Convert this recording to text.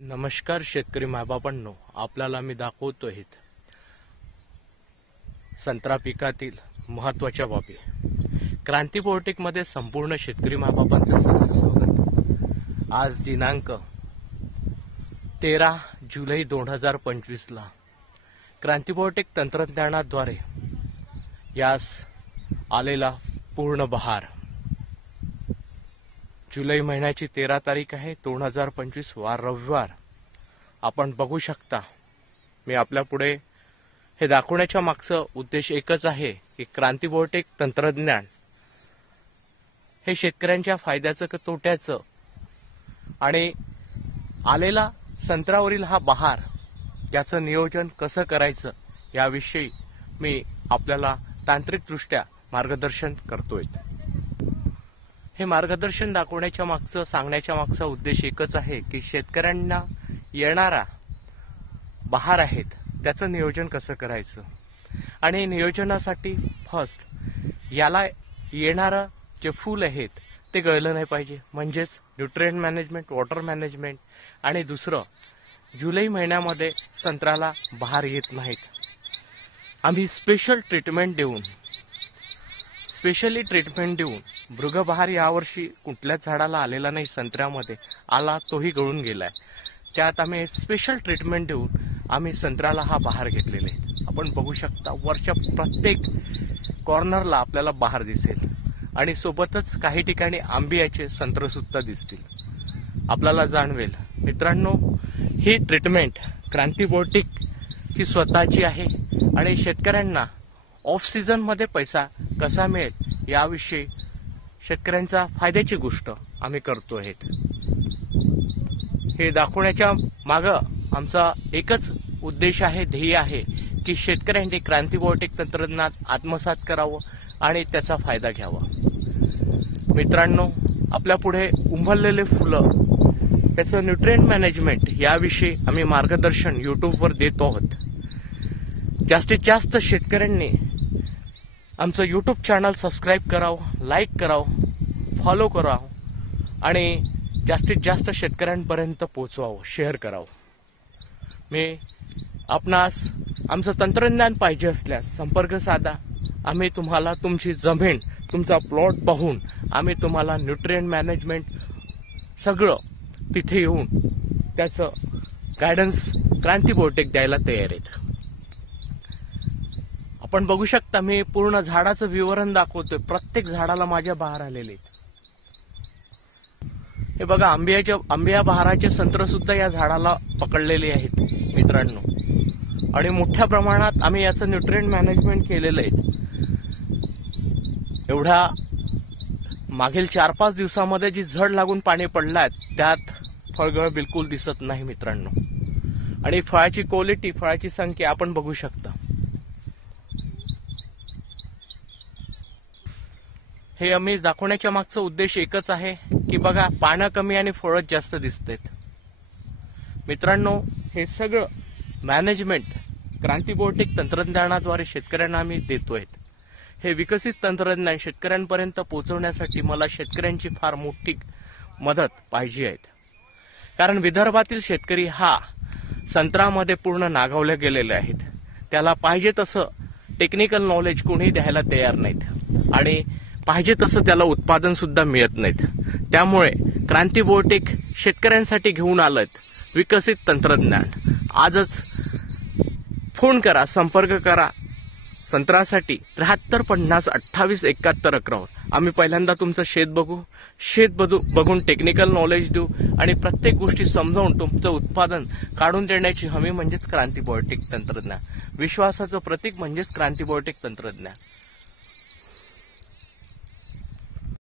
नमस्कार शेतकरी मायबापांनो, आपल्याला मी दाखवतोय संत्रा पिकातील महत्त्वाच्या बाबी। क्रांती बायोटेक मध्ये संपूर्ण शेतकरी मायबापांचं सहर्ष स्वागत। आज दिनांक 13 जुलै 2025 ला क्रांती बायोटेक तंत्रज्ञानाद्वारे यास आलेला पूर्ण बहार। जुलै महिन्याची 13 तारीख आहे 2025 वार रविवार। आपण बघू शकता, मी आपल्या पुढे हे दाखवण्याचा मागचा उद्देश एकच आहे की क्रांती बायोटेक तंत्रज्ञान हे शेतकऱ्यांच्या फायद्याचं का तोट्याचं आणि आलेला संत्र्यावरील हा बहार याचं नियोजन कसं करायचं याविषयी मी आपल्याला तांत्रिकदृष्ट्या मार्गदर्शन करतोय। हे मार्गदर्शन दाखवण्याच्या मागचं सांगण्याच्या मागचा उद्देश एकच आहे की शेतकऱ्यांना येणारा बहार आहेत त्याचं नियोजन कसं करायचं आणि नियोजनासाठी फर्स्ट याला येणारं जे फूल आहेत ते गळलं नाही पाहिजे, म्हणजेच न्यूट्रिएंट मॅनेजमेंट, वॉटर मॅनेजमेंट। आणि दुसरं, जुलै महिन्यामध्ये संत्र्याला बहार येत नाहीत, आम्ही स्पेशली ट्रीटमेंट देऊन मृगबहार यावर्षी कुठल्याच झाडाला आलेला नाही, संत्र्यामध्ये आला तोही गळून गेलाय। त्यात आम्ही स्पेशल ट्रीटमेंट देऊन आम्ही संत्र्याला हा बहार घेतलेला आहे। आपण बघू शकता, वरच्या प्रत्येक कॉर्नरला आपल्याला बहार दिसेल आणि सोबतच काही ठिकाणी आंबियाचे संत्र सुद्धा दिसतील, आपल्याला जाणवेल। मित्रांनो, ही ट्रीटमेंट क्रांती बायोटेक ची स्वतःची आहे आणि शेतकऱ्यांना ऑफ सीझन मध्ये पैसा कसा मिळेल याविषयी शेतकऱ्यांचा फायद्याची गोष्ट आम्ही करतो आहेत। हे दाखवण्याच्या मागे आमचा एकच उद्देश आहे, ध्येय आहे की शेतकऱ्यांनी क्रांती बायोटेक तंत्रज्ञान आत्मसात करावं आणि त्याचा फायदा घ्यावा। मित्रांनो, आपल्या पुढे उमललेले फुलं त्याचं न्यूट्रिएंट मॅनेजमेंट याविषयी आम्ही मार्गदर्शन यूट्यूबवर देतो आहोत। जास्तीत जास्त शेतकऱ्यांनी आमचं यूट्यूब चॅनल सबस्क्राईब करावं, लाईक करावं, फॉलो करावं आणि जास्तीत जास्त शेतकऱ्यांपर्यंत पोहोचवावं, शेअर करावं। मी आपणास आमचं तंत्रज्ञान पाहिजे असल्यास संपर्क साधा, आम्ही तुम्हाला तुमची जमीन, तुमचा प्लॉट पाहून आम्ही तुम्हाला न्यूट्रिएंट मॅनेजमेंट सगळं तिथे येऊन त्याचं गायडन्स क्रांती बायोटेक द्यायला तयार आहेत। आपण बघू शकता, मी पूर्ण झाडाचं विवरण दाखवतोय, प्रत्येक झाडाला माझ्या बहार आलेले आहेत। हे बघा, आंबिया बहाराचे संत्र सुद्धा या झाडाला पकडलेले आहेत मित्रांनो, आणि मोठ्या प्रमाणात आम्ही याचं न्यूट्रिएंट मॅनेजमेंट केलेलं आहे। एवढा मागील 4-5 दिवसामध्ये जी झड लागून पाणी पडलाय त्यात फळगळ बिलकुल दिसत नाही मित्रांनो, आणि फळाची क्वालिटी, फळाची संख्या आपण बघू शकता। हे आम्ही दाखवण्याच्या मागचा उद्देश एकच आहे की बघा, पानं कमी आणि फळं जास्त दिसतात। मित्रांनो, हे सगळं मॅनेजमेंट क्रांती बायोटेक तंत्रज्ञानाद्वारे शेतकऱ्यांना आम्ही देतोय। हे विकसित तंत्रज्ञान शेतकऱ्यांपर्यंत पोहोचवण्यासाठी मला शेतकऱ्यांची फार मोठी मदत पाहिजे आहे, कारण विदर्भातील शेतकरी हा संत्र्यामध्ये पूर्ण नागावले गेलेले आहेत। त्याला पाहिजे तसं टेक्निकल नॉलेज कोणी द्यायला तयार नाहीत आणि पाहिजे तसं त्याला उत्पादन सुद्धा मिळत नाहीत। त्यामुळे क्रांती बायोटेक शेतकऱ्यांसाठी घेऊन आलेत विकसित तंत्रज्ञान। आजच फोन करा, संपर्क करा संत्र्यासाठी 73 50 28 71 11। आम्ही पहिल्यांदा तुमचं शेत बघून टेक्निकल नॉलेज देऊ आणि प्रत्येक गोष्टी समजावून तुमचं उत्पादन काढून देण्याची हमी म्हणजेच क्रांती बायोटेक तंत्रज्ञान। विश्वासाचं प्रतीक म्हणजेच क्रांती बायोटेक तंत्रज्ञान।